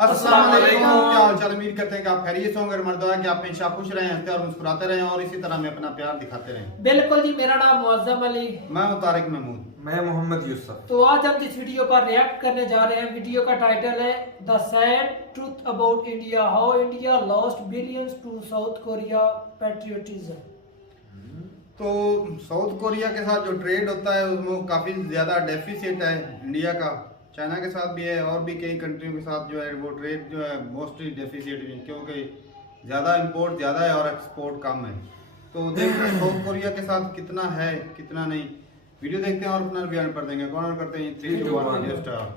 अस्सलाम वालेकुम, क्या हाल चाल। उम्मीद करते हैं कि आप खैरियत से होंगे। मर्दवा कि आप हमेशा खुश रहें, हंसते और मुस्कुराते रहें और इसी तरह में अपना प्यार दिखाते रहें। बिल्कुल जी, मेरा नाम मुअज्जम अली। मैं हूं तारिक महमूद। मैं मोहम्मद यूसुफ। तो आज हम जिस वीडियो पर रिएक्ट करने जा रहे हैं, वीडियो का टाइटल है the sad truth about India, how India lost billions to South Korea patriotism. तो साउथ कोरिया के साथ जो ट्रेड होता है उसमें काफ़ी ज़्यादा डेफिसिट है इंडिया का। चाइना के साथ भी है और भी कई कंट्रियों के साथ जो है वो ट्रेड जो है मोस्टली डेफिसिट है, क्योंकि ज़्यादा इंपोर्ट ज़्यादा है और एक्सपोर्ट कम है। तो देखते हैं साउथ कोरिया के साथ कितना है कितना नहीं। वीडियो देखते हैं और अपना बयान कर देंगे। कौन करते हैं 3 2 1 वीडियो स्टार्ट।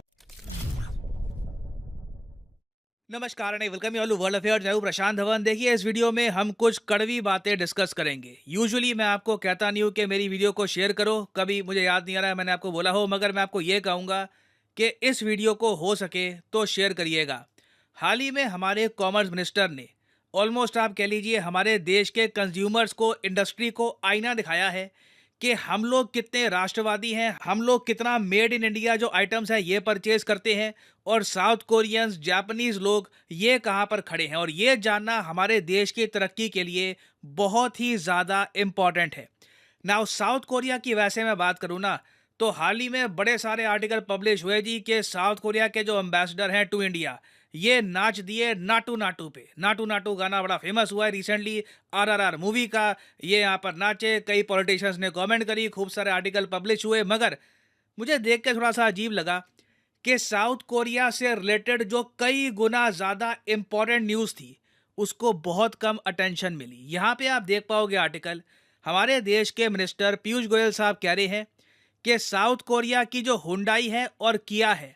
नमस्कार and welcome you all to world affairs. मैं हूं प्रशांत धवन। देखिए, इस वीडियो में हम कुछ कड़वी बातें डिस्कस करेंगे। यूजुअली मैं आपको कहता नहीं हूं कि मेरी वीडियो को शेयर करो, कभी मुझे याद नहीं आ रहा है मैंने आपको बोला हो, मगर मैं आपको ये कहूंगा कि इस वीडियो को हो सके तो शेयर करिएगा। हाल ही में हमारे कॉमर्स मिनिस्टर ने ऑलमोस्ट आप कह लीजिए हमारे देश के कंज्यूमर्स को, इंडस्ट्री को आईना दिखाया है कि हम लोग कितने राष्ट्रवादी हैं, हम लोग कितना मेड इन इंडिया जो आइटम्स है ये परचेज करते हैं और साउथ कोरियंस, जापानीज लोग ये कहाँ पर खड़े हैं। और ये जानना हमारे देश की तरक्की के लिए बहुत ही ज़्यादा इम्पॉर्टेंट है। नाउ साउथ कोरिया की वैसे मैं बात करूँ ना, तो हाल ही में बड़े सारे आर्टिकल पब्लिश हुए जी कि साउथ कोरिया के जो एम्बेसडर हैं टू इंडिया, ये नाच दिए नाटू नाटू पे। नाटू नाटू गाना बड़ा फेमस हुआ है रिसेंटली, आरआरआर मूवी का। ये यहाँ पर नाचे, कई पॉलिटिशियंस ने कमेंट करी, खूब सारे आर्टिकल पब्लिश हुए। मगर मुझे देख के थोड़ा सा अजीब लगा कि साउथ कोरिया से रिलेटेड जो कई गुना ज़्यादा इम्पॉर्टेंट न्यूज़ थी उसको बहुत कम अटेंशन मिली। यहाँ पे आप देख पाओगे आर्टिकल, हमारे देश के मिनिस्टर पीयूष गोयल साहब कह रहे हैं कि साउथ कोरिया की जो हुंडई है और किया है,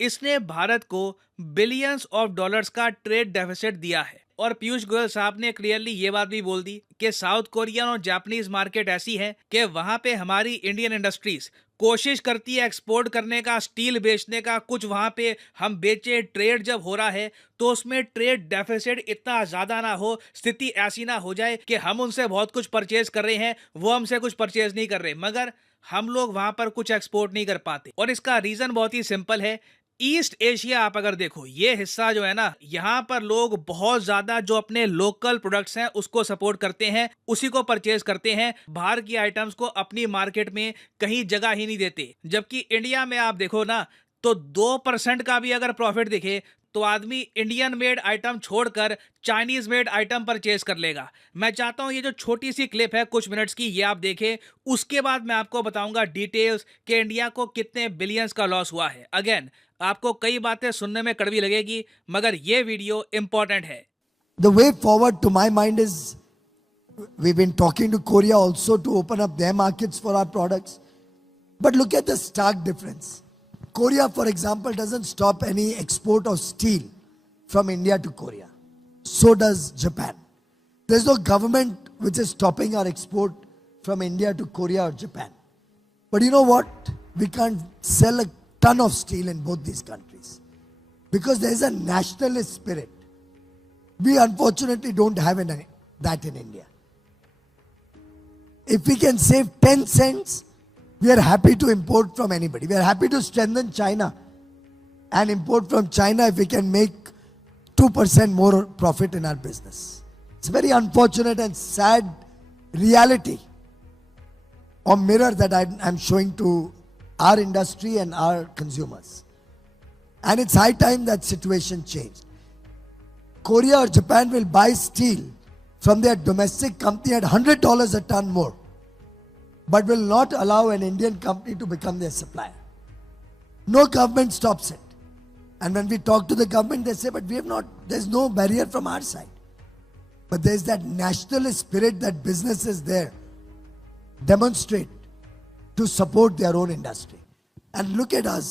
इसने भारत को बिलियंस ऑफ डॉलर्स का ट्रेड डेफिसिट दिया है। और पीयूष गोयल साहब ने क्लियरली ये बात भी बोल दी कि साउथ कोरियन और जापानीज मार्केट ऐसी है कि वहां पे हमारी इंडियन इंडस्ट्रीज कोशिश करती है एक्सपोर्ट करने का, स्टील बेचने का, कुछ वहां पे हम बेचे। ट्रेड जब हो रहा है तो उसमें ट्रेड डेफिसिट इतना ज्यादा ना हो, स्थिति ऐसी ना हो जाए कि हम उनसे बहुत कुछ परचेज कर रहे हैं, वो हमसे कुछ परचेज नहीं कर रहे, मगर हम लोग वहां पर कुछ एक्सपोर्ट नहीं कर पाते। और इसका रीजन बहुत ही सिंपल है। ईस्ट एशिया आप अगर देखो, ये हिस्सा जो है ना, यहाँ पर लोग बहुत ज्यादा जो अपने लोकल प्रोडक्ट्स हैं उसको सपोर्ट करते हैं, उसी को परचेज करते हैं, बाहर की आइटम्स को अपनी मार्केट में कहीं जगह ही नहीं देते। जबकि इंडिया में आप देखो ना, तो 2% का भी अगर प्रॉफिट दिखे तो आदमी इंडियन मेड आइटम छोड़कर चाइनीज मेड आइटम परचेज कर लेगा। मैं चाहता हूं ये जो छोटी सी क्लिप है कुछ मिनट्स की, ये आप देखें, उसके बाद मैं आपको बताऊंगा डिटेल्स कि इंडिया को कितने बिलियंस का लॉस हुआ है। अगेन, आपको कई बातें सुनने में कड़वी लगेगी, मगर ये वीडियो इंपॉर्टेंट है। The way forward to my mind is we've been talking to Korea also to open up their markets for our products. But look at the stark difference. Korea, for example, doesn't stop any export of steel from India to Korea. So does Japan. There's no government which is stopping our export from India to Korea or Japan. But you know what? We can't sell a ton of steel in both these countries because there's a nationalist spirit. We unfortunately don't have that in India. If we can save 10 cents, we are happy to import from anybody. We are happy to strengthen China and import from China if we can make 2% more profit in our business. It's a very unfortunate and sad reality or mirror that I'm showing to our industry and our consumers. And it's high time that situation changed. Korea or Japan will buy steel from their domestic company at $100 a ton more, but will not allow an Indian company to become their supplier. No government stops it. And when we talk to the government, they say, but we have not, there's no barrier from our side. But there's that nationalist spirit that businesses there demonstrate to support their own industry. And look at us.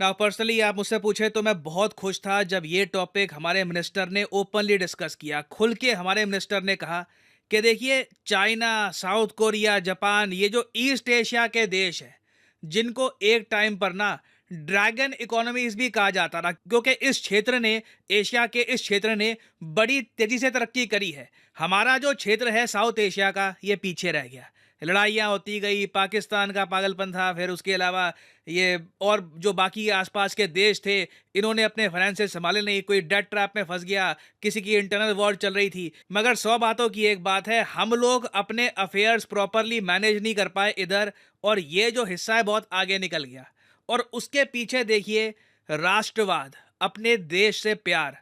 Now personally आप मुझसे पूछे तो मैं बहुत खुश था जब ये टॉपिक हमारे मिनिस्टर ने ओपनली डिस्कस किया। खुल के हमारे मिनिस्टर ने कहा कि देखिए, चाइना, साउथ कोरिया, जापान, ये जो ईस्ट एशिया के देश हैं, जिनको एक टाइम पर ना ड्रैगन इकोनॉमीज भी कहा जाता था, क्योंकि इस क्षेत्र ने, एशिया के इस क्षेत्र ने बड़ी तेजी से तरक्की करी है। हमारा जो क्षेत्र है साउथ एशिया का, ये पीछे रह गया। लड़ाइयाँ होती गई, पाकिस्तान का पागलपन था, फिर उसके अलावा ये और जो बाकी आसपास के देश थे, इन्होंने अपने फाइनेंसेस संभाले नहीं, कोई डेट ट्रैप में फंस गया, किसी की इंटरनल वॉर चल रही थी। मगर 100 बातों की एक बात है, हम लोग अपने अफेयर्स प्रॉपरली मैनेज नहीं कर पाए इधर, और ये जो हिस्सा है बहुत आगे निकल गया। और उसके पीछे देखिए, राष्ट्रवाद, अपने देश से प्यार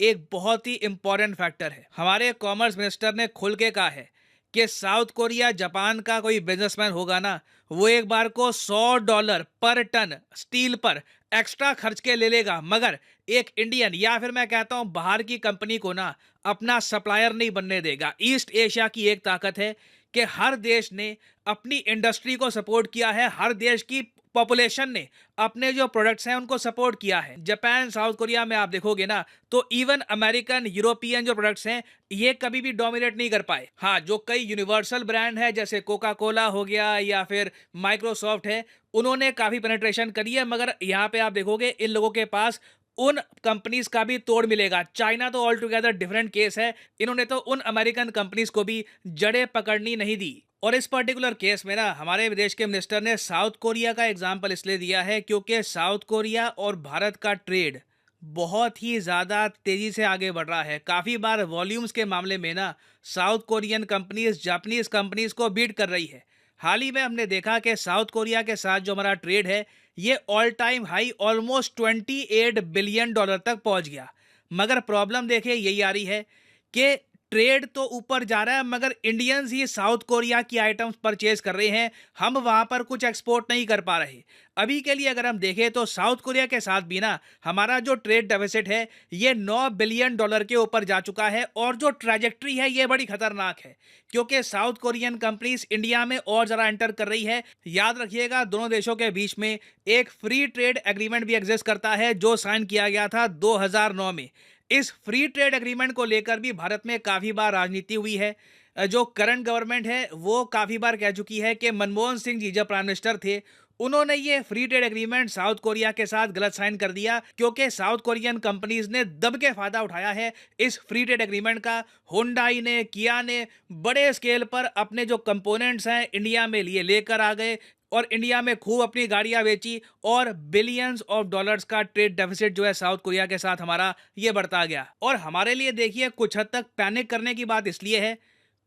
एक बहुत ही इंपॉर्टेंट फैक्टर है। हमारे कॉमर्स मिनिस्टर ने खुल के कहा है कि साउथ कोरिया जापान का कोई बिजनेसमैन होगा ना, वो एक बार को $100 पर टन स्टील पर एक्स्ट्रा खर्च के ले लेगा, मगर एक इंडियन या फिर मैं कहता हूं बाहर की कंपनी को ना अपना सप्लायर नहीं बनने देगा। ईस्ट एशिया की एक ताकत है कि हर देश ने अपनी इंडस्ट्री को सपोर्ट किया है, हर देश की पॉपुलेशन ने अपने जो प्रोडक्ट्स हैं उनको सपोर्ट किया है। जापान, साउथ कोरिया में आप देखोगे ना तो इवन अमेरिकन, यूरोपियन जो प्रोडक्ट्स हैं ये कभी भी डोमिनेट नहीं कर पाए। हाँ, जो कई यूनिवर्सल ब्रांड है जैसे कोका कोला हो गया या फिर माइक्रोसॉफ्ट है, उन्होंने काफी पेनिट्रेशन करी है, मगर यहाँ पे आप देखोगे इन लोगों के पास उन कंपनीज का भी तोड़ मिलेगा। चाइना तो ऑल टुगेदर डिफरेंट केस है, इन्होंने तो उन अमेरिकन कंपनीज को भी जड़ें पकड़नी नहीं दी। और इस पर्टिकुलर केस में ना हमारे विदेश के मिनिस्टर ने साउथ कोरिया का एग्जाम्पल इसलिए दिया है क्योंकि साउथ कोरिया और भारत का ट्रेड बहुत ही ज़्यादा तेज़ी से आगे बढ़ रहा है। काफ़ी बार वॉल्यूम्स के मामले में ना south Korean companies Japanese companies को बीट कर रही है। हाल ही में हमने देखा कि साउथ कोरिया के साथ जो हमारा ट्रेड है ये all time high almost $28 billion तक पहुंच गया। मगर प्रॉब्लम देखिए यही आ रही है कि ट्रेड तो ऊपर जा रहा है मगर इंडियंस ही साउथ कोरिया की आइटम्स परचेज कर रहे हैं, हम वहां पर कुछ एक्सपोर्ट नहीं कर पा रहे। अभी के लिए अगर हम देखें तो साउथ कोरिया के साथ भी ना हमारा जो ट्रेड डेफिसिट है ये $9 बिलियन के ऊपर जा चुका है, और जो ट्रैजेक्टरी है ये बड़ी खतरनाक है क्योंकि साउथ कोरियन कंपनीज इंडिया में और जरा एंटर कर रही है। याद रखिएगा, दोनों देशों के बीच में एक फ्री ट्रेड एग्रीमेंट भी एग्जिस्ट करता है जो साइन किया गया था 2009 में। इस फ्री ट्रेड एग्रीमेंट को लेकर भी भारत में काफ़ी बार राजनीति हुई है। जो करंट गवर्नमेंट है वो काफ़ी बार कह चुकी है कि मनमोहन सिंह जी जब प्राइम मिनिस्टर थे उन्होंने ये free trade agreement south Korea के साथ गलत साइन कर दिया क्योंकि साउथ कोरियन कंपनीज ने दब के फायदा उठाया है इस फ्री ट्रेड एग्रीमेंट का। हुंडई ने, किया ने बड़े स्केल पर अपने जो कंपोनेंट्स हैं इंडिया में लिए लेकर आ गए और इंडिया में खूब अपनी गाड़ियां बेची, और बिलियंस ऑफ डॉलर्स का ट्रेड डेफिसिट जो है साउथ कोरिया के साथ हमारा ये बढ़ता गया। और हमारे लिए देखिए कुछ हद तक पैनिक करने की बात इसलिए है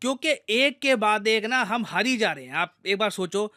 क्योंकि एक के बाद एक ना हम हारी जा रहे हैं। आप एक बार सोचो,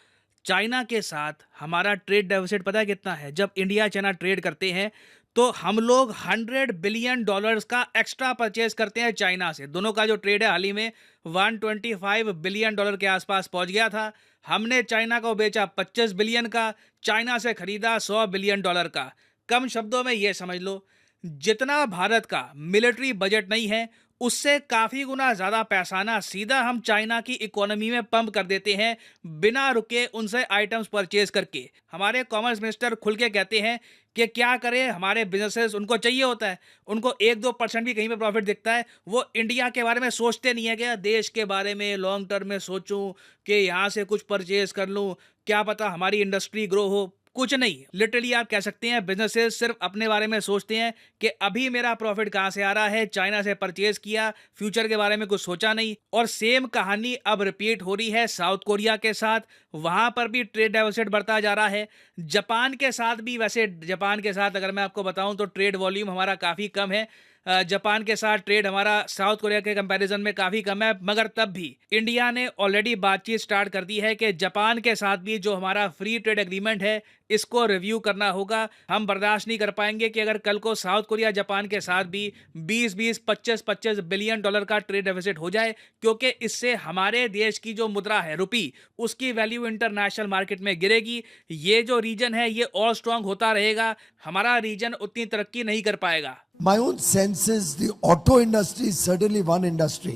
चाइना के साथ हमारा ट्रेड डेफिसिट पता है कितना है? जब इंडिया चाइना ट्रेड करते हैं तो हम लोग $100 बिलियन का एक्स्ट्रा परचेज करते हैं चाइना से। दोनों का जो ट्रेड है हाल ही में $125 बिलियन के आसपास पहुंच गया था। हमने चाइना को बेचा 25 बिलियन का, चाइना से खरीदा $100 बिलियन का। कम शब्दों में ये समझ लो, जितना भारत का मिलिट्री बजट नहीं है उससे काफ़ी गुना ज़्यादा पैसा ना सीधा हम चाइना की इकोनॉमी में पंप कर देते हैं बिना रुके उनसे आइटम्स परचेज करके। हमारे कॉमर्स मिनिस्टर खुल के कहते हैं कि क्या करें, हमारे बिजनेसेस उनको चाहिए होता है, उनको 1-2% भी कहीं पे प्रॉफिट दिखता है, वो इंडिया के बारे में सोचते नहीं है कि देश के बारे में लॉन्ग टर्म में सोचूं कि यहाँ से कुछ परचेज कर लूँ, क्या पता हमारी इंडस्ट्री ग्रो हो। कुछ नहीं, लिटरली आप कह सकते हैं बिजनेसेस सिर्फ अपने बारे में सोचते हैं कि अभी मेरा प्रॉफिट कहां से आ रहा है, चाइना से परचेज किया, फ्यूचर के बारे में कुछ सोचा नहीं। और सेम कहानी अब रिपीट हो रही है साउथ कोरिया के साथ, वहां पर भी ट्रेड डेफिसिट बढ़ता जा रहा है। जापान के साथ भी, वैसे जापान के साथ अगर मैं आपको बताऊं तो ट्रेड वॉल्यूम हमारा काफ़ी कम है। जापान के साथ ट्रेड हमारा साउथ कोरिया के कंपैरिजन में काफ़ी कम है, मगर तब भी इंडिया ने ऑलरेडी बातचीत स्टार्ट कर दी है कि जापान के साथ भी जो हमारा फ्री ट्रेड एग्रीमेंट है इसको रिव्यू करना होगा। हम बर्दाश्त नहीं कर पाएंगे कि अगर कल को साउथ कोरिया जापान के साथ भी 20-20, 25-25 बिलियन डॉलर का ट्रेड डेफिसिट हो जाए, क्योंकि इससे हमारे देश की जो मुद्रा है रुपी, उसकी वैल्यू इंटरनेशनल मार्केट में गिरेगी। ये जो रीजन है ये और स्ट्रांग होता रहेगा, हमारा रीजन उतनी तरक्की नहीं कर पाएगा। My own sense is the auto industry is certainly one industry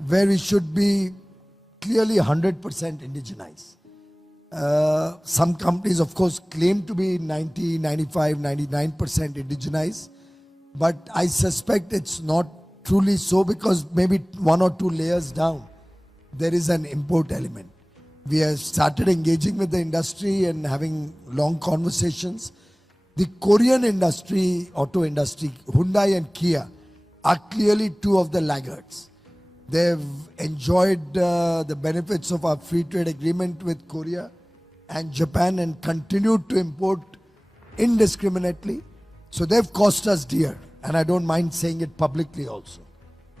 where we should be clearly 100% indigenized. Some companies, of course, claim to be 90, 95, 99% indigenized, but I suspect it's not truly so because maybe 1 or 2 layers down, there is an import element. We have started engaging with the industry and having long conversations. The Korean industry, auto industry, Hyundai and Kia are clearly 2 of the laggards. They've enjoyed the benefits of our free trade agreement with Korea and Japan and continued to import indiscriminately. So they've cost us dear. And I don't mind saying it publicly also.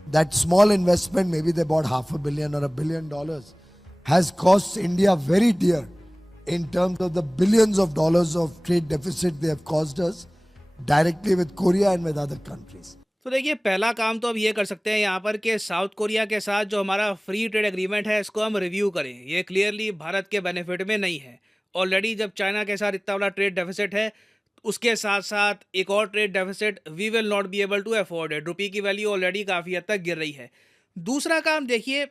That small investment, maybe they bought $500 million or $1 billion, has cost India very dear in terms of the billions of dollars of trade deficit they have caused us directly with Korea and with other countries. तो देखिए, पहला काम तो अब ये कर सकते हैं यहाँ पर कि साउथ कोरिया के साथ जो हमारा फ्री ट्रेड एग्रीमेंट है इसको हम रिव्यू करें। ये क्लियरली भारत के बेनिफिट में नहीं है। ऑलरेडी जब चाइना के साथ इतना बड़ा ट्रेड डेफिसिट है, उसके साथ साथ एक और trade deficit, we will not be able to afford it. रुपये की वैल्यू ऑलरेडी काफ़ी हद तक गिर रही है। दूसरा काम देखिए,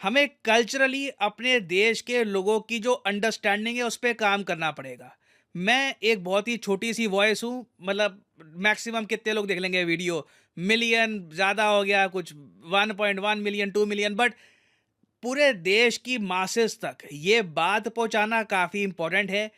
हमें कल्चरली अपने देश के लोगों की जो अंडरस्टैंडिंग है उस पर काम करना पड़ेगा। मैं एक बहुत ही छोटी सी वॉइस हूँ, मतलब मैक्सिमम कितने लोग देख लेंगे वीडियो, मिलियन ज़्यादा हो गया, कुछ 1.1 मिलियन 2 मिलियन, बट पूरे देश की मासेस तक ये बात पहुंचाना काफ़ी इंपॉर्टेंट है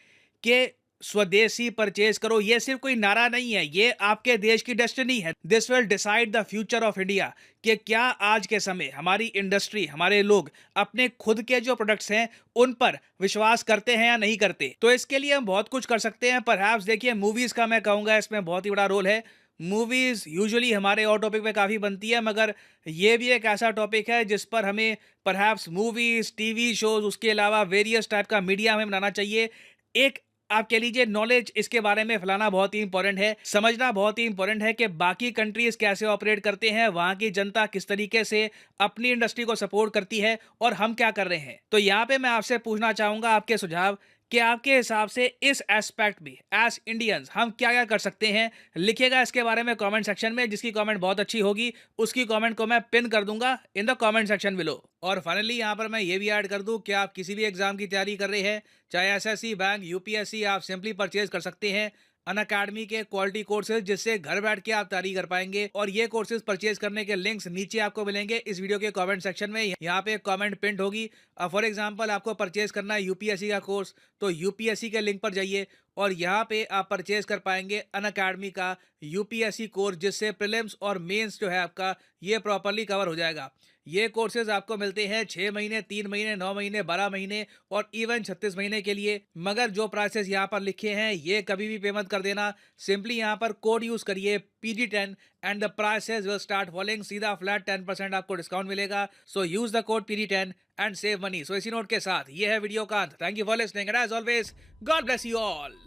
कि स्वदेशी परचेज करो। ये सिर्फ कोई नारा नहीं है, ये आपके देश की डेस्टिनी है। This will decide the future of India कि क्या आज के समय हमारी इंडस्ट्री, हमारे लोग अपने खुद के जो प्रोडक्ट्स हैं उन पर विश्वास करते हैं या नहीं करते। तो इसके लिए हम बहुत कुछ कर सकते हैं। परहैप्स देखिए, मूवीज़ का मैं कहूँगा इसमें बहुत ही बड़ा रोल है। मूवीज़ यूजुअली हमारे और टॉपिक पे काफ़ी बनती है, मगर ये भी एक ऐसा टॉपिक है जिस पर हमें परहैप्स मूवीज़, टीवी शोज़, उसके अलावा वेरियस टाइप का मीडिया हमें बनाना चाहिए। एक आप कह लीजिए नॉलेज इसके बारे में फैलाना बहुत ही इंपॉर्टेंट है। समझना बहुत ही इंपॉर्टेंट है कि बाकी कंट्रीज कैसे ऑपरेट करते हैं, वहाँ की जनता किस तरीके से अपनी इंडस्ट्री को सपोर्ट करती है और हम क्या कर रहे हैं। तो यहाँ पे मैं आपसे पूछना चाहूँगा आपके सुझाव कि आपके हिसाब से इस एस्पेक्ट में एज इंडियंस हम क्या क्या कर सकते हैं। लिखिएगा इसके बारे में कमेंट सेक्शन में। जिसकी कमेंट बहुत अच्छी होगी उसकी कमेंट को मैं पिन कर दूंगा in the comment section below. और फाइनली यहाँ पर मैं ये भी ऐड कर दूं कि आप किसी भी एग्जाम की तैयारी कर रहे हैं, चाहे एसएससी, बैंक, यूपीएससी, आप सिंपली परचेज कर सकते हैं अनअकैडमी के क्वालिटी कोर्सेज, जिससे घर बैठ के आप तैयारी कर पाएंगे। और ये कोर्सेज परचेज करने के लिंक्स नीचे आपको मिलेंगे इस वीडियो के कमेंट सेक्शन में। यहाँ पे कमेंट पिंड होगी। फॉर एग्जांपल आपको परचेज करना है यूपीएससी का कोर्स, तो यूपीएससी के लिंक पर जाइए और यहाँ पे आप परचेज कर पाएंगे अनअकैडमी का यूपीएससी कोर्स, जिससे प्रीलिम्स और मेंस जो है आपका ये प्रॉपरली कवर हो जाएगा। ये कोर्सेज आपको मिलते हैं 6 महीने, 3 महीने, 9 महीने, 12 महीने और इवन 36 महीने के लिए। मगर जो प्राइसेस यहाँ पर लिखे हैं ये कभी भी पेमेंट कर देना। सिंपली यहाँ पर कोड यूज करिए PD10 and the prices will start following. सीधा फ्लैट 10% आपको डिस्काउंट मिलेगा। So use the code PD10 and save money. So इसी नोट के साथ ये है वीडियो का अंत। Thank you for listening and as always god bless you all.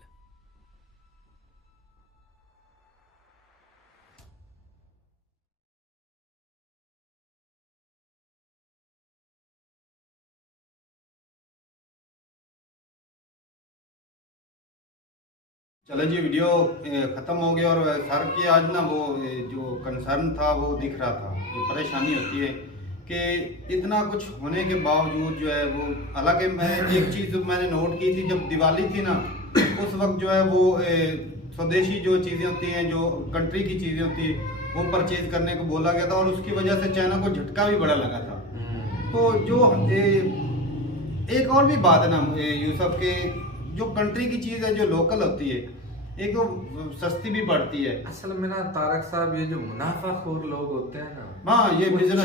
चलो जी, वीडियो ख़त्म हो गया और सर की आज ना वो जो कंसर्न था वो दिख रहा था, जो परेशानी होती है कि इतना कुछ होने के बावजूद जो है वो, हालांकि मैं एक चीज़ मैंने नोट की थी, जब दिवाली थी ना उस वक्त जो है वो स्वदेशी जो चीज़ें होती हैं, जो कंट्री की चीज़ें होती हैं वो परचेज करने को बोला गया था और उसकी वजह से चाइना को झटका भी बड़ा लगा था। तो जो एक और भी बात है ना यूसुफ के, जो कंट्री की चीज़ है जो लोकल होती है एक तो सस्ती भी पड़ती है। असल में ना तारक साहब, ये जो मुनाफाखोर लोग होते हैं ना, हाँ, ये बिजनेस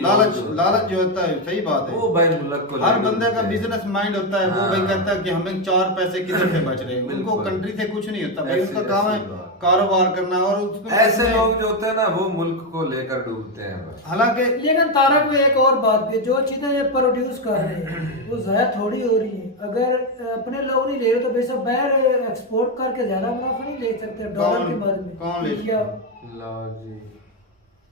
लालच जो होता है, सही बात है। वो भाई मुल्क को हर बंदे का बिजनेस माइंड होता है। वो भाई कहता है कि हमें 4 पैसे किधर से बच रहे हैं, उनको कंट्री से कुछ नहीं होता भाई, उनका काम है कारोबार करना। और ऐसे लोग जो होते हैं ना वो मुल्क को लेकर डूबते हैं बस। हालांकि लेकिन तारक में एक और बात भी, जो चीजें ये प्रोड्यूस कर रहे हैं वो ज़ाया थोड़ी हो रही है। अगर अपने लोग नहीं ले रहे तो बेशक बाहर एक्सपोर्ट करके ज्यादा मुनाफा नहीं ले सकते डॉलर के बाद में। कौन ले या लो जी,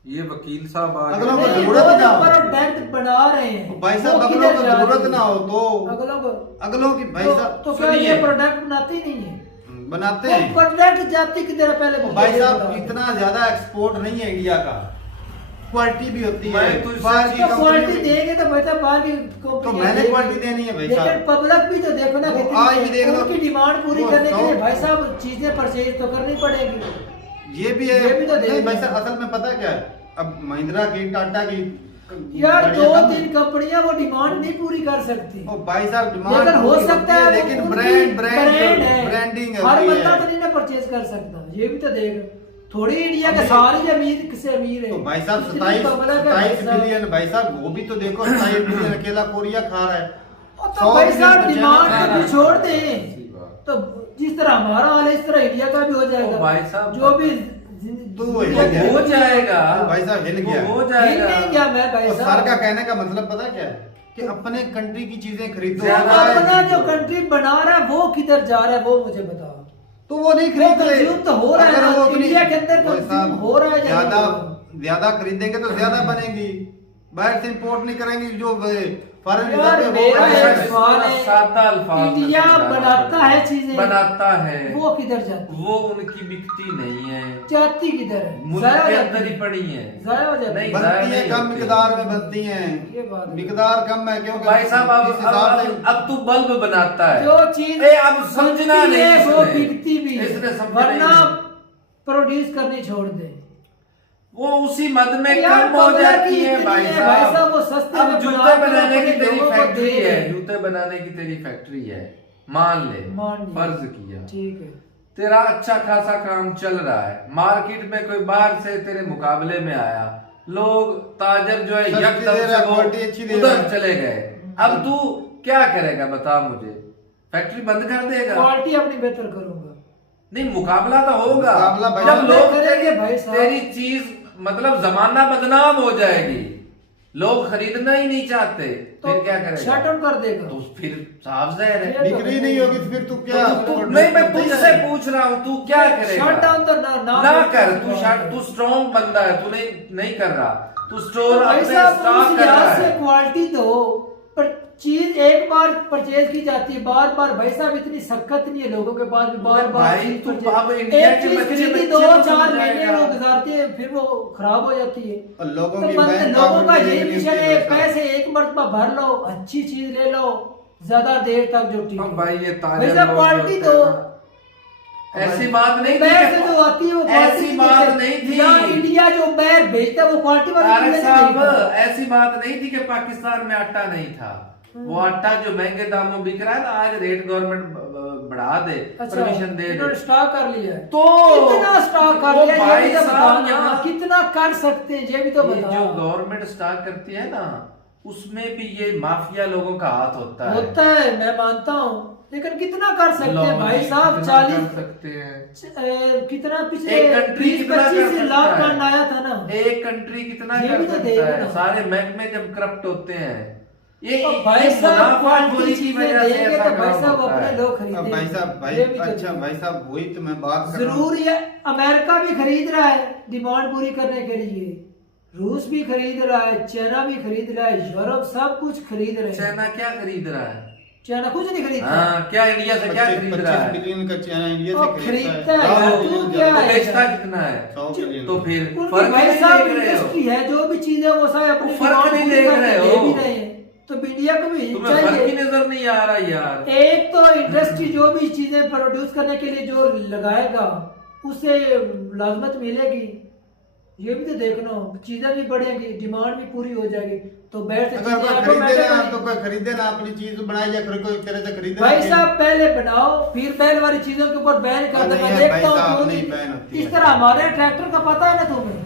ये वकील साहब आ अगलों को गए। जरूरत ना हो, प्रोडक्ट बना रहे हैं भाई साहब, वो अगलों किधर को जा रहे जरूरत हैं? ना हो तो अगलों की भाई साहब तो क्या ये प्रोडक्ट बनाते ही नहीं है? बनाते हैं। प्रोडक्ट जाती किधर है पहले भाई साहब, इतना ज्यादा एक्सपोर्ट नहीं है इंडिया का, क्वालिटी भी होती है। बाहर की क्वालिटी कंपनी देंगे तो भाई साहब बाहर की तो मैंने क्वालिटी देनी है भाई लेकिन साहब। पब्लिक भी तो देखो ना वो आज भी देख लो, उनकी डिमांड पूरी वो करने के लिए 100 भाई साहब चीजें परचेज तो करनी पड़ेगी। ये भी है, ये भी तो नहीं देख भाई लो। साहब, असल में पता क्या है, अब महिंद्रा की, टाटा की यार गाड़ियां 2-3 कंपनियां वो डिमांड नहीं पूरी कर सकती। ओ भाई साहब, डिमांड लेकिन हो पूरी सकता होती है लेकिन उनकी ब्रांड ब्रांड है, ब्रांडिंग हर होती बंदा है। तो नहीं ना परचेज कर सकता, ये भी तो देख। थोड़ी इंडिया के सारे अमीर से अमीर है। तो भाई साहब इतनी 27 public है भाई साहब। बिलियन भाई साहब, वो भी तो देखो 27 बिलियन अकेला कोरिया खा रहा है। तो भाई साहब बिलियन तो डिमांड चाइना खा को रहा भी है। छोड़ सही दें, बात। तो जिस तरह हमारा हाल है इस तरह इंडिया का भी हो जाएगा। ओ भाई साहब, जो भी तो वो दुनिया हिल गया। हो जाएगा तो भाई साहब हिल गया। वो हो हिल जाएगा। नहीं गया मैं भाई तो सर साहब। का कहने का मतलब पता क्या है कि अपने कंट्री की चीजें खरीदो। ज्यादा अपना जो कंट्री बना रहा है वो किधर जा रहा है वो मुझे बताओ। तो वो नहीं खरीद रहे। consume तो हो रहा है अगर ना, वो अपनी- इंडिया के अंदर भाई consume साहब, हो रहा है या ज्यादा नहीं? ज्यादा खरीदेंगे तो ज्यादा बनेगी। बाहर से इंपोर्ट नहीं करेंगे, जो फॉरेन यार मेरा एक सवाल है, सादा अल्फाज में इंडिया समझाना बनाता पड़ेगा। है चीजें, बनाता है, वो किधर जाती है? वो उनकी बिकती नहीं है, जाती किधर है? मुल्क जाया के जाती अंदर ही है। पड़ी है। जाया हो जाती नहीं, है। जाया बनती है, नहीं कम होती। मिकदार में बनती ये हैं। बात है। मिकदार कम है क्योंकि भाई साहब अब इस हिसाब से अब तू बल्ब बनाता है, जो चीज ए, अब समझना बनती है, नहीं वो इसने। बिकती भी है। इसने समझना वरना नहीं। प्रोड्यूस करनी छोड़ दे। वो उसी मद में यार, कम हो पब्लिक जाती ही है इतनी भाई है, भाई साहब, साहब। वो सस्ते अब में जूते बना के बनाने की अपने तेरी लोगों को फैक्ट्री दे है, रहे। जूते बनाने की तेरी फैक्ट्री है, मान ले, मान लिया। फर्ज किया, ठीक है। तेरा अच्छा खासा काम चल रहा है, मार्केट में कोई बाहर से तेरे मुकाबले में आया, लोग ताजर जो है सस्ती यकदम दे रहा से है, वो क्वालिटी अच्छी दे रहा उधर है। चले गए। अब तू क्या करेगा बता मुझे, फैक्ट्री बंद कर देगा? क्वालिटी अपनी बेहतर करूंगा। नहीं, मुकाबला तो होगा। मुकाबला भाई जब साहब लोग करेंगे भाई साहब। तेरी चीज मतलब जमाना बदनाम हो जाएगी, लोग खरीदना ही नहीं चाहते, तो फिर क्या करेगा? शट डाउन कर देगा। तो फिर साफ जाहिर है। ये तो बिक्री नहीं होगी तो फिर तू क्या नहीं, मैं तुझसे पूछ रहा हूँ, तू क्या करेगा? शट डाउन तो ना कर, तू स्ट्रॉन्ग बंदा है, तू नहीं कर रहा, तू स्टोर भाई अपने साहब स्टॉक उस कर रहा लिहाज से है। क्वालिटी दो, पर चीज एक बार परचेज की जाती है, बार बार भाई साहब इतनी सख्त नहीं है लोगों के पास भी बार बार भाई, चीज तू purchase- अब इंडिया एक के चीज बच्चे खरीदी को 2-4 समझ महीने जाएगा। वो गुजारते हैं, फिर वो खराब हो जाती है। और लोगों तो की बंदे बैंक लोगों का अकाउंट ये में मिशन नहीं है, होती है पैसे एक मरतबा भर लो, अच्छी चीज ले लो, ज्यादा देर तक जो ठीक अब है। भाई ये ताजा भाई साहब लोग क्वालिटी होते दो, हैं ना। ऐसी बात नहीं बैर थी से जो आती है वो ऐसी quality बात देते नहीं हैं। थी। यहाँ इंडिया जो बैर भेजता है वो क्वालिटी वाली तारक चीजें साहब, नहीं भेजता। ऐसी बात नहीं थी कि पाकिस्तान में आटा नहीं था, वो आटा जो महंगे दामों बिक रहा है ना, आज रेट गवर्नमेंट बढ़ा दे, अच्छा, परमिशन दे इन्होंने दे, स्टॉक कर लिया है। तो कितना स्टॉक कर वो लिया है, भाई ये भी तो साहब बताओ यहाँ ना, कितना कर सकते हैं ये भी तो ये जो बताओ। गवर्नमेंट स्टॉक करती है ना, उसमें भी ये माफिया लोगों का हाथ होता है। होता है, मैं मानता हूँ, लेकिन कितना कर सकते लो हैं भाई जी, साहब? कितना 40 कर सकते हैं? कितना पिछले एक कंट्री कितना कर 20-25 सकता लाख है? टन आया था ना। एक कंट्री कितना ये कर भी तो सकता देखो है? ना। सारे महकमे जब करप्ट होते हैं, ये तो भाई ये साहब मुनाफाखोरी क्वालिटी की चीजें वजह से देंगे ऐसा तो भाई काम साहब होता अपने है। लोग अब खरीदेंगे। भाई साहब ये भी तो अच्छा देखो। भाई साहब वही तो मैं बात कर रहा हूँ। जरूर है, अमेरिका भी खरीद रहा है डिमांड पूरी करने के लिए, रूस भी खरीद रहा है, चाइना भी खरीद रहा है, यूरोप सब कुछ खरीद रहे हैं। चाइना क्या खरीद रहा है? चाइना कुछ नहीं खरीदता। हाँ, क्या इंडिया से क्या खरीद रहा 25 है? बिलियन का चाइना इंडिया और से खरीदता है लाखों यार, बिलियन तू का क्या तो है? बेचता कितना है? 100 बिलियन तो फिर उनकी फर्क भाई नहीं साहब देख रहे हो? इंडस्ट्री है, जो भी चीजें वो सब अपनी फर्क डिमांड नहीं पूरी देख करके रहे दे हो। भी रहे हैं, तो इंडिया को भी तुम्हें फर्क ही चाहिए। नजर नहीं आ रहा यार। एक तो इंडस्ट्री जो भी चीजें प्रोड्यूस करने के लिए जो लगाएगा उसे लाजमत मिलेगी, ये भी तो देखना, चीजें भी बढ़ेंगी, डिमांड भी पूरी हो जाएगी, तो बैठ अगर कोई खरीदे ना तो कोई खरीदे ना, अपनी चीज बनाई जा, कोई तेरे से खरीदे भाई ना। साहब पहले बनाओ, फिर बैल वाली चीजों के ऊपर बैन कर दे। नहीं मैं है देखता भाई हूँ साहब, क्यों नहीं नहीं। बैन होती इस है। तरह हमारे यहाँ ट्रैक्टर का पता है ना तुम्हें,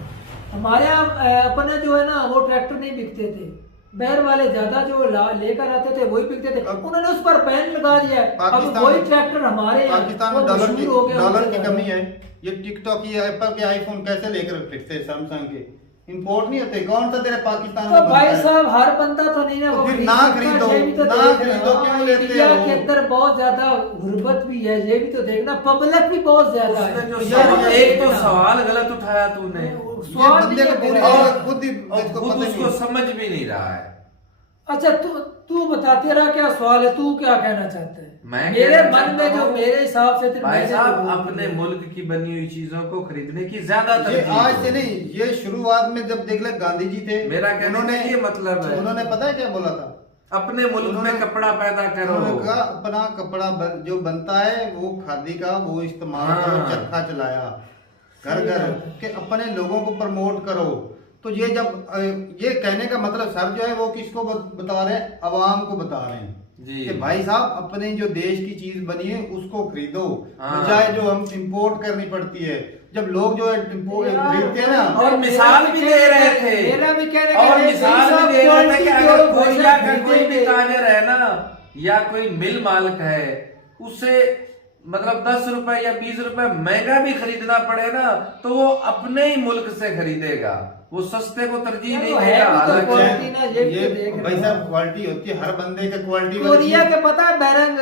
हमारे यहाँ अपने जो है ना वो ट्रैक्टर नहीं बिकते थे, बैर वाले ज्यादा जो लेकर आते थे वही बिकते थे, अब उन्होंने उस पर बैन लगा दिया है। अब पाकिस्तान- वही ट्रैक्टर हमारे यहाँ पाकिस्तान में वो डॉलर मशहूर हो गया, की उनसे कमी है। ये टिकटॉक ये एप्पल के आईफोन कैसे लेकर फिरते हैं, सैमसंग के इंपोर्ट नहीं होते, कौन सा तेरे पाकिस्तान तो में बनता भाई है? साहब हर बंदा तो नहीं ना तो वो फिर खरीद ना सकता, खरीदो, ये भी तो ना देखना। खरीदो, क्यों लेते इंडिया हो? के अंदर बहुत ज्यादा गुर्बत भी है, ये भी तो देखना, पब्लिक भी बहुत ज्यादा उसने है। जो ये सवाल- भी एक तो देखना। सवाल गलत उठाया तूने, ये सवाल बंदे नहीं को है पूरी मेरा। खुद ही और इसको खुद पता उसको नहीं। समझ भी नहीं रहा है। अच्छा तू बताते रहा क्या सवाल है, तू क्या कहना चाहता है? मैं मेरे कहना मन में चाहता जो हूँ, मेरे हिसाब से भाई मैंने साहब जो बोल अपने दिया। मुल्क की बनी हुई चीजों को खरीदने की ज्यादा ये तरजीह आज दो। से नहीं, ये शुरुआत में जब देख ले गांधी जी थे, मेरा कहने का ये मतलब है। उन्होंने पता है क्या बोला था? अपने मुल्क में कपड़ा पैदा करो। उन्होंने कहा अपना कपड़ा जो बनता है वो खादी का वो इस्तेमाल करो, हाँ। चरखा चलाया घर सही घर बात है। के अपने लोगों को प्रमोट करो। तो ये जब ये कहने का मतलब सर जो है वो किसको बता रहे हैं, अवाम को बता रहे हैं। जी। कि भाई साहब अपने जो देश की चीज बनी है उसको खरीदो, हाँ। बजाय जो हम इंपोर्ट करनी पड़ती है। जब लोग जो है खरीदते हैं ना, और मिसाल भी दे रहे थे, मेरा भी कहना और है, मिसाल भाई भी दे रहे थे कि साहब, अगर क्वालिटी कोरिया जो का कोई भी खरीदेंगे। ताजर है ना, या कोई मिल मालिक है, उसे मतलब 10 रुपए या 20 रुपए महंगा भी खरीदना पड़े ना, तो वो अपने ही मुल्क से खरीदेगा, वो सस्ते को तरजीह नहीं वो है देगा। भी तो हालांकि क्वालिटी ना, ये भी ये तो देख भाई रहे साहब हो। क्वालिटी होती है, हर बंदे का क्वालिटी कोरिया के पता है बैरंग,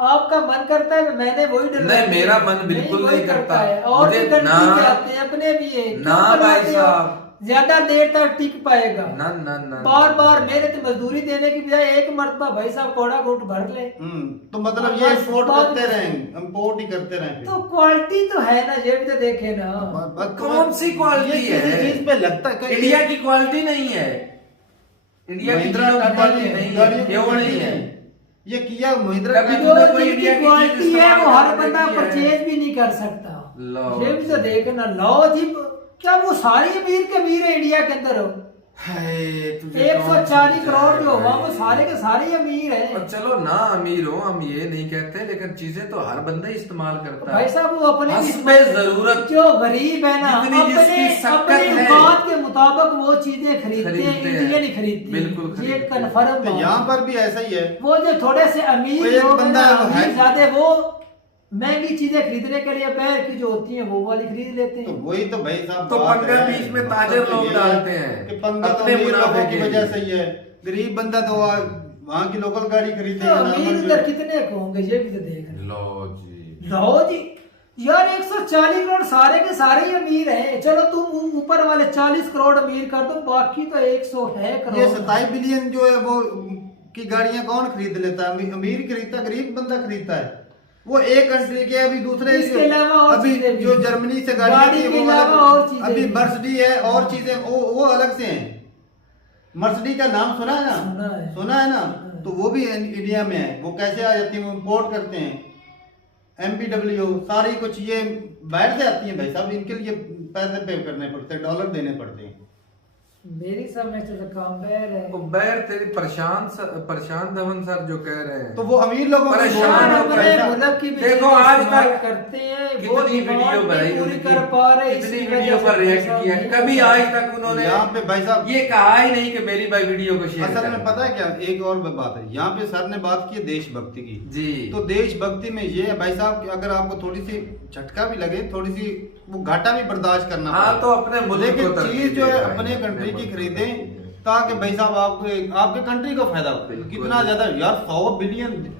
आपका मन करता है मैंने वही डलवा नहीं, दिया। मेरा मन बिल्कुल वही नहीं करता है। और मुझे भी कंट्री ना- के आते हैं, अपने भी है, क्यों ना डलवाते भाई हो? साहब। ज्यादा देर तक टिक पाएगा। ना ना ना बार बार मेहनत मजदूरी देने की बजाय एक मरतबा भाई साहब कोड़ा घूट भर ले। तो मतलब ये बस इंपोर्ट बात- करते रहे, इंपोर्ट ही करते रहे। तो क्वालिटी तो है ना, ये भी तो देखे ना। कौन सी क्वालिटी ये किसी है? चीज पे लगता है इंडिया की क्वालिटी नहीं है, इंडिया की महिंद्रा चीजों की टाटा क्वालिटी की नहीं गाड़ियों है, की क्यों क्वालिटी नहीं है? ये किया महिंद्रा कभी का- जो तूने कोई जिनकी इंडिया की चीज क्वालिटी है इस्तेमाल वो हर करके बंदा देखी है? परचेज भी नहीं कर सकता। लो ये भी तो जी। देखना। लो जी, क्या वो सारे अमीर के अमीर है इंडिया के अंदर? हाय, तुझे 140 कौन करोड़ जो हुआ समझाए? वो सारे के सारे ही अमीर और है। चलो ना अमीर हो, हम ये नहीं कहते, लेकिन चीजें तो हर बंदा इस्तेमाल करता भाई है। साहब वो अपने भी हस्बे जरूरत जो गरीब है ना, जितनी अपने जिसकी शक्कत अपने है, औकात के मुताबिक वो चीजें खरीदते हैं, खरीदते हैं। इंडिया नहीं खरीदती। बिल्कुल ये खरीदते हैं। कन्फर्म तो बात यहाँ है। पर भी ऐसा ही है। वो जो थोड़े से वो अमीर एक लोग हैं बंदा ना, है, अमीर ज्यादा, वो महंगी चीजें खरीदने के लिए बैर की जो होती हैं वो वाली खरीद लेते तो हैं। वही तो भाई साहब तो बात पंगा है। बीच में मकसद ताजर तो लोग ये है डालते हैं, कि पंगा तो अपने अमीर लोगों मुनाफे की के वजह लिए। से ही है। गरीब बंदा तो वहाँ की लोकल गाड़ी तो खरीदेगा। अमीर नॉर्मल उधर जो- कितने को होंगे ये भी तो देख रहे लो जी। लो जी। यार 140 करोड़ सारे के सारे ही अमीर हैं। चलो तुम ऊपर वाले 40 करोड़ अमीर कर दो, बाकी तो 100 है ये करोड़। 27 बिलियन जो है वो की गाड़ियां कौन खरीद लेता है? अमीर खरीदता, गरीब बंदा खरीदता है। वो एक कंट्री के, अभी दूसरे इसके अलावा और अभी चीजें भी जो हैं। जर्मनी से गाड़ी गाड़ी के अलावा और चीजें अभी भी हैं। मर्सिडी है और चीजें वो अलग से हैं। मर्सिडी का नाम सुना है सुना ना? है। सुना है ना? तो वो भी इंडिया में है। वो कैसे आ जाती है? वो इम्पोर्ट करते हैं। MPW सारी कुछ ये बाहर से आती है भाई साहब। इनके लिए पैसे पे करने पड़ते हैं, डॉलर देने पड़ते हैं। मेरी समझ से तो काम बैर है। तो बैर तेरी प्रशांत धवन सर जो कह रहे हैं, तो वो अमीर लोगों को परेशान यार हो अपने पैसा। मुल्क की भी देखो चीजें आज इस्तेमाल तक करते हैं, वो कितनी डिमांड वीडियो नहीं बनाई पूरी उनकी, कर पा रहे, कितनी इसकी वीडियो वजह पर से रिएक्ट पैसा किया, नहीं कभी कर आज पा तक उन्होंने यहाँ पे भाई साहब ये कहा ही नहीं कि मेरी भाई वीडियो को शेयर असल में करना। पता है क्या, एक और बात है। यहाँ पे सर ने बात की है देशभक्ति की। जी। तो देशभक्ति में ये है भाई साहब कि अगर आपको थोड़ी सी झटका भी लगे, थोड़ी सी वो घाटा भी बर्दाश्त करना हाँ, पड़े। तो अपने मुल्क लेकिन को तरजीह चीज जो है देगा भाई, अपने अपने कंट्री की मुल्क को खरीदें, तरजीह देगा। ताकि भाई साहब आपके कंट्री को फायदा हो। बिल्कुल। कितना ज्यादा यार, 100 बिलियन।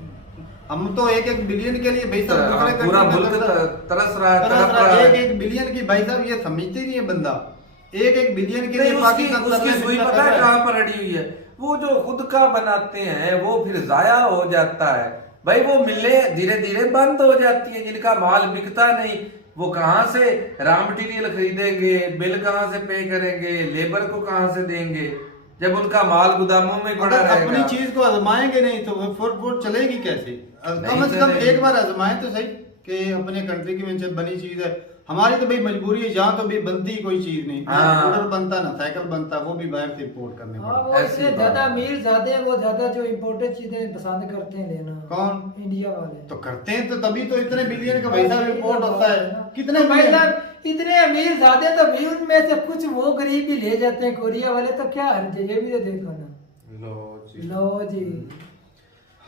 हम तो एक बिलियन के लिए भाई साहब दूसरे हाँ, पूरा country में मुल्क तरस रहा है, तरस तड़प रहा रहा है। है। एक बिलियन की भाई साहब ये समझते नहीं है बंदा। एक बिलियन के नहीं, लिए उसकी पाकिस्तान उसकी तरस सुई रहा पता है है। कहाँ पर अड़ी हुई है? वो जो खुद का बनाते हैं वो फिर जाया हो जाता है भाई। वो मिलें धीरे धीरे बंद हो जाती है, जिनका माल बिकता नहीं, वो कहाँ से रॉ मटेरियल खरीदेंगे, बिल कहाँ से पे करेंगे, लेबर को कहाँ से देंगे, जब उनका माल गोदामों में पड़ा अगर रहेगा। अपनी चीज को आजमाएंगे नहीं तो वो चलेगी कैसे? कम से कम चलेगी। एक बार आजमाएं तो सही कि अपने कंट्री की में बनी चीज है। हमारी तो भाई मजबूरी है, यहाँ तो भी बनती कोई चीज नहीं। हाँ। स्कूटर बनता ना साइकिल बनता, वो भी बाहर से इम्पोर्ट करने हाँ, पड़ता। वो ऐसी इसलिए बात ज्यादा है। अमीर ज्यादा है, वो ज्यादा जो इम्पोर्टेड चीजें पसंद करते हैं लेना। कौन? इंडिया वाले। तो करते हैं, तो तभी तो इतने बिलियन का भाई साहब इम्पोर्ट होता है। कितने तो भाई बिलियन? साहब इतने अमीर ज्यादा, तो भी उनमें से कुछ वो गरीब भी ले जाते हैं कोरिया वाले, तो क्या हर्ज है? ये भी तो देखो ना। लो जी।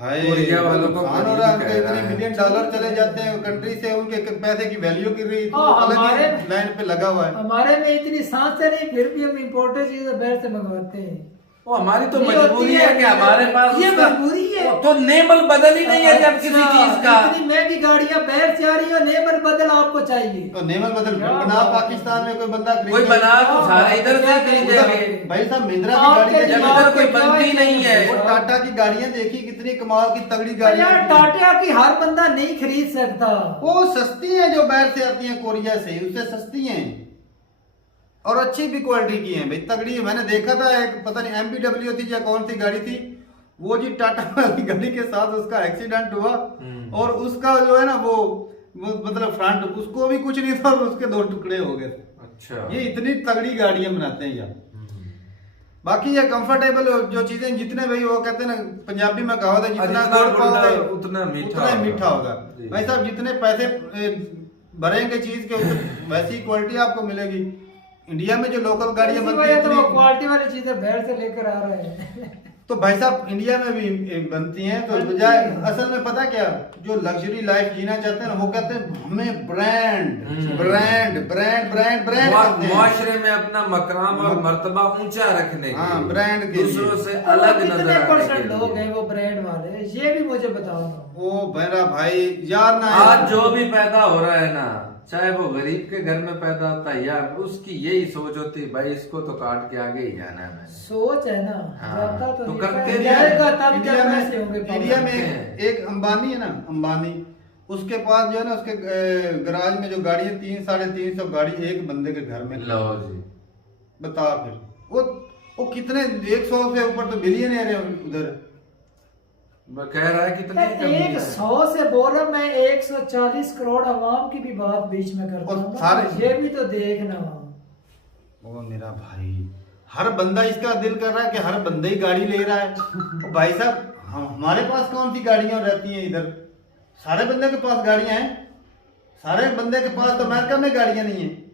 हाय, कोरिया वालों को नुकसान हो गरीब रहा है। कह उनके रहा इतने है। मिलियन डॉलर चले जाते हैं कंट्री से, उनके पैसे की वैल्यू गिर रही है। तो हाँ, अलग ही हमारे- लाइन पे लगा हुआ है। हमारे में इतनी सांस है नहीं, फिर भी हम इम्पोर्टेड चीजें बाहर से मंगवाते हैं। वो हमारी तो ये मजबूरी होती है कि हमारे पास ये उसका- मजबूरी है। तो नेमल बदल ही नहीं है जब किसी अच्छा, चीज का। इतनी महंगी गाड़ियां बाहर से आ रही है, नेमल बदल आपको चाहिए। तो नेमल बदल क्या बना बात है। पाकिस्तान में कोई बंदा कोई खरीदेगा? बना तो सारे इधर से क्या खरीदेंगे। भाई साहब महिंद्रा की आपके गाड़ी जब दिमाग इधर कोई पे क्या बनती है? नहीं है। वो टाटा की गाड़ियां देखी, कितनी कमाल की तगड़ी गाड़ियां यार टाटा की हर बंदा नहीं खरीद सकता। वो सस्ती हैं जो बाहर से आती हैं कोरिया से, उससे सस्ती हैं और अच्छी भी क्वालिटी की हैं भाई, तगड़ी है। मैंने देखा था एक, पता नहीं MPW थी या कौन सी गाड़ी थी, वो जी टाटा वाली गाड़ी के साथ उसका एक्सीडेंट हुआ और उसका जो है ना वो मतलब फ्रंट, उसको भी कुछ नहीं था और उसके 2 टुकड़े हो गए थे। अच्छा। ये इतनी तगड़ी गाड़ियां बनाते हैं यार। बाकी ये कंफर्टेबल जो चीजें जितने भाई वो कहते हैं ना पंजाबी में कहावत है, जितना जितना गुड़ पाओगे उतना मीठा उतना ही होगा। मीठा होगा। जी। भाई साहब जितने पैसे भरेंगे चीज के वैसी क्वालिटी आपको मिलेगी। इंडिया में जो लोकल गाड़ियां इसी बनती वजह तो वो हैं क्वालिटी वाली चीजें बाहर से लेकर आ रहे हैं। तो भाई साहब इंडिया में भी बनती हैं, तो बजाय असल में पता क्या, जो लग्जरी लाइफ जीना चाहते हैं ना वो कहते हैं हमें brand brand brand brand brand करते हैं। मुआशरे में अपना मकाम और मर्तबा ऊंचा रखने के हाँ, लिए, ब्रांड के लिए। दूसरों से तो अलग कितने नजर आने परसेंट के लोग लिए। हैं वो ब्रांड वाले, ये भी मुझे बताओ ना। ओ मेरा भाई यार ना आज जो भी पैदा हो रहा है ना, चाहे वो गरीब के घर में पैदा होता है या उसकी यही सोच होती है भाई इसको तो काट के आगे ही जाना है मैंने। सोच है ना, हाँ, जाता तो तो नहीं करते है। भी जाएगा हैं। तब इंडिया जब पैसे होंगे में इंडिया में हैं। एक अंबानी है ना, अंबानी, उसके पास जो है ना उसके गराज में जो गाड़ी है 300-350 गाड़ी एक बंदे के घर में। लो जी, बता फिर वो कितने 100 से ऊपर तो बिलियनर है उधर। मैं कह रहा है कितनी यार, कमी है। 100 से बोल रहा मैं 140 करोड़ आवाम की भी बात बीच में करता और हूँ ना, सारे- ये भी तो देखना। ओ मेरा भाई, हर बंदा इसका दिल कर रहा है कि हर बंदा ही गाड़ी ले रहा है। ओ भाई साहब हमारे पास कौन सी गाड़ियां रहती हैं इधर? सारे बंदे के पास गाड़ियां हैं, सारे बंदे के पास तो अमेरिका में गाड़ियां नहीं है।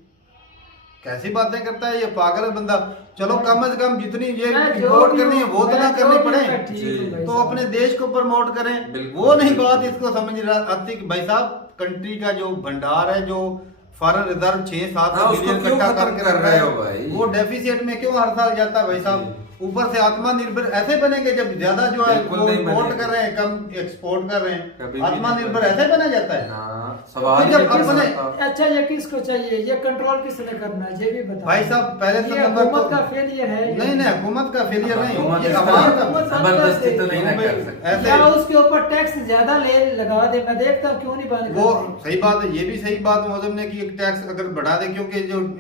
कैसी बातें करता है ये पागल बंदा। चलो कम से कम जितनी ये मैं जो इम्पोर्ट भी करनी है हूँ, वो तो मैं ना जो करनी भी पड़े, मैं ठीक हूँ भाई तो साहब। अपने देश को प्रमोट करें। बिल्कुल, वो नहीं बिल्कुल। बात इसको समझ रहा आती कि भाई साहब कंट्री का जो भंडार है, जो फॉरेन रिजर्व 6-7 हाँ, उसको बिलियन क्यों इकट्ठा खत्म करके कर रखा रहे है, हो भाई? वो डेफिसिट में क्यों हर साल जाता है भाई साहब? ऊपर से आत्मनिर्भर ऐसे बनेंगे जब ज्यादा जो है बिल्कुल वो नहीं इम्पोर्ट बनेंगे। कर रहे हैं, कम एक्सपोर्ट कर रहे कभी हैं, भी आत्मनिर्भर नहीं ऐसे बना जाता है। हाँ, सवाल ही जब नहीं अपने- करता। अच्छा ये किसको चाहिए, ये कंट्रोल किसने करना है, ये भी बताओ भाई साहब पहले तो ये नंबर हुकूमत का फेलियर है। नहीं नहीं, हुकूमत का फेलियर नहीं, हुकूमत ये इसका आवाम का हुकूमत जबरदस्ती तो नहीं ना भाई, कर सकते। ऐसे या उसके ऊपर टैक्स ज्यादा ले लगा दे, मैं देखता हूँ क्यों नहीं बंद वो करते। सही बात है, ये भी सही बात मौजूद ने कि एक टैक्स अगर बढ़ा दे, क्योंकि जो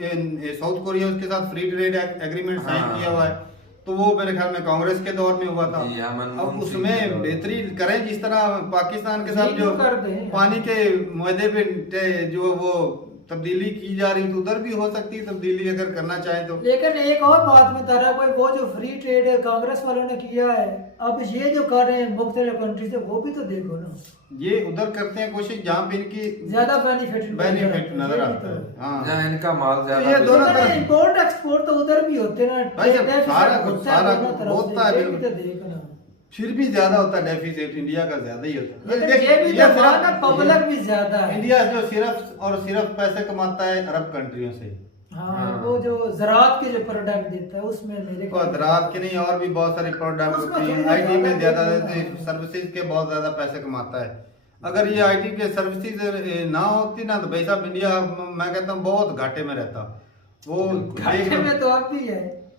साउथ कोरिया उसके साथ फ्री ट्रेड एग्रीमेंट साइन हाँ। किया हुआ है, तो वो मेरे ख्याल में कांग्रेस के दौर में हुआ था। जी, हाँ, मनमोहन अब सिंह के उसमें दौर। बेहतरी करें, जिस तरह पाकिस्तान के साथ जी, जो तो कर दें। पानी के मुद्दे पे जो वो तब्दीली की जा रही, तो उधर भी हो सकती है तब्दीली अगर करना चाहे तो। लेकिन एक और बात में तारा भाई, वो जो फ्री ट्रेड कांग्रेस वालों ने किया है, अब ये जो कर रहे हैं मुख्तलिफ कंट्री से, वो भी तो देखो ना, ये उधर करते हैं कोशिश जहाँ पे इनकी ज्यादा बेनिफिट बेनिफिट नजर आता है। हाँ जहाँ इनका माल तो ज्यादा ये दोनों बिकता है। तरफ- इम्पोर्ट एक्सपोर्ट तो उधर भी होते ना, भाई साहब, डेफिसिट सारा कुछ- होता है सारा दोनों कुछ तरफ से, होता है, ये भी तो बिल्कुल। देखना। फिर भी ज्यादा होता है डेफिसिट, इंडिया का ज्यादा ही होता है। लेकिन ये भी ये तो बात ना, सिर्फ- पब्लिक भी ज्यादा है। इंडिया जो सिर्फ और सिर्फ पैसे कमाता है अरब कंट्रियों से। हाँ, वो जो ज़राअत के जो प्रोडक्ट देता है उसमें मेरे तो रात के नहीं और भी बहुत सारे प्रोडक्ट उसमें होती हैं, थोड़ा आईटी में ज्यादा ज्यादा देखना है। सर्विसेज के बहुत ज्यादा पैसे कमाता है। अगर ये आईटी के सर्विसेज ना होती ना तो भाई साहब इंडिया मैं कहता हूँ बहुत घाटे में रहता। वो घाटे में तो अब भी है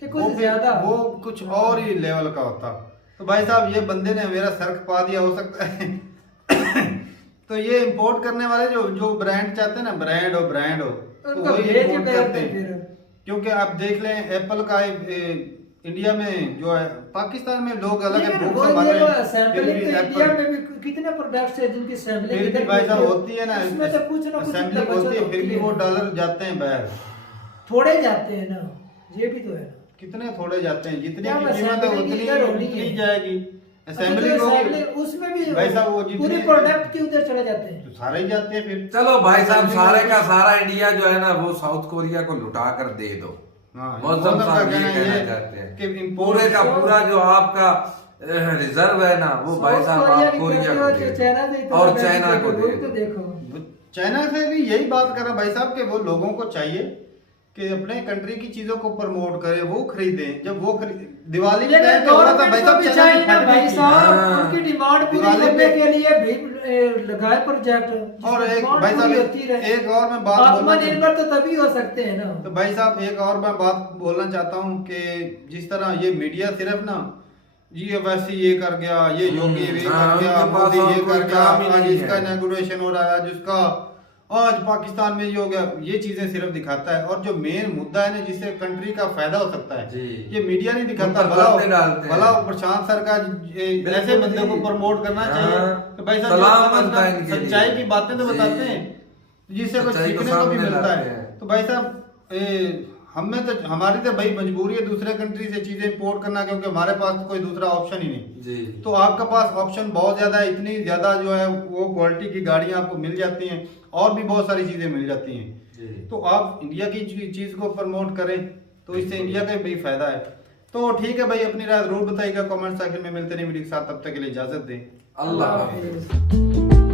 कि वो कुछ भी- ज्यादा वो कुछ और ही लेवल का होता। तो भाई साहब ये बंदे ने मेरा सर खपा दिया हो सकता है। तो ये इंपोर्ट करने वाले जो जो ब्रांड चाहते हैं ना, ब्रांड हो तो उनका वही भेज import करते करते हैं। फिर। क्योंकि आप देख लें एप्पल का इंडिया में जो है, पाकिस्तान में लोग अलग है, लेकिन भूख वो से मर ये रहे जो हैं, फिर असेंबली भी तो इंडिया एप्पल में भी कितने प्रोडक्ट्स है जिनकी असेंबली फिर भी भाई साहब होती है ना, उसमें तो कुछ ना कुछ असेंबली बचत होती है, फिर होती भी है। वो डॉलर जाते हैं बाहर। थोड़े जाते हैं ना, ये भी तो है ना। कितने थोड़े जाते हैं, जितनी क्या की कीमत है assembly उतनी इधर होनी उतनी है। जाएगी। असेंबली अच्छा, को जो assembly, उसमें भी भाई साहब वो पूरी जितनी प्रोडक्ट के उधर चले जाते हैं। तो सारे ही जाते हैं फिर। चलो भाई साहब, सारे का सारा इंडिया जो है ना वो साउथ कोरिया को लुटा कर दे दो। हाँ, मौसम मौसम का साहब ये कहना कहना ये चाहते हैं कि import- पूरे का पूरा जो आपका रिजर्व है ना वो भाई साहब कोरिया आप की कोरिया तरफ को जो दे दो। चाइना से इतना और benefit चाइना को है, दे वो तो दो। देखो चाइना से भी यही बात कर रहा भाई साहब कि वो लोगों को चाहिए कि अपने कंट्री की चीजों को प्रमोट करें, वो खरीदें। जब वो दिवाली के टाइम लेकिन पे हुआ था गवर्नमेंट भाई को साहब, भी चाइना की चाहिए ना भाई फटने की। साहब, हाँ। उनकी डिमांड पूरी दिवाली करने पे- के लिए भी लगाए प्रोजेक्ट। और एक डिमांड भाई पूरी साहब होती रहे। एक और मैं बात बोलना आत्मनिर्भर तो तभी हो सकते हैं ना। तो भाई साहब एक और मैं बात बोलना चाहता हूँ कि जिस तरह ये मीडिया सिर्फ ना जी वैसे ये कर गया, ये योगी ये हाँ, कर गया, उनके पास मोदी और ये कोई कर गया, काम ही आज नहीं इसका है। इनॉग्रेशन हो रहा है, आज उसका, आज पाकिस्तान में ये हो गया, ये चीजें सिर्फ दिखाता है। और जो मेन मुद्दा है ना जिससे कंट्री का फायदा हो सकता है, जी। ये मीडिया नहीं दिखाता। उन पर बातें डालते हैं। भला प्रशांत सर का ऐसे बंदे को प्रमोट करना हाँ। चाहिए। तो भाई साहब सलाम जो बनता है इनके लिए। सच्चाई की बातें तो जी। बताते हैं जिससे कुछ सच्चाई को सीखने को भी सामने मिलता लाते है। हैं। तो भाई साहब हमें तो हमारी तो भाई मजबूरी है दूसरे कंट्री से चीजें इंपोर्ट करना, क्योंकि हमारे पास तो कोई दूसरा ऑप्शन ही नहीं। जी तो आपका पास ऑप्शन बहुत ज्यादा है, इतनी ज्यादा जो है वो क्वालिटी की गाड़ियां आपको मिल जाती हैं और भी बहुत सारी चीजें मिल जाती हैं। जी। तो आप इंडिया की चीज को प्रमोट करें तो इससे इंडिया का भी फायदा है। तो ठीक है भाई, अपनी राय जरूर बताइएगा कमेंट सेक्शन में। मिलते नहीं वीडियो के साथ, तब तक के लिए इजाजत दें। अल्लाह हाफिज। हाफिज।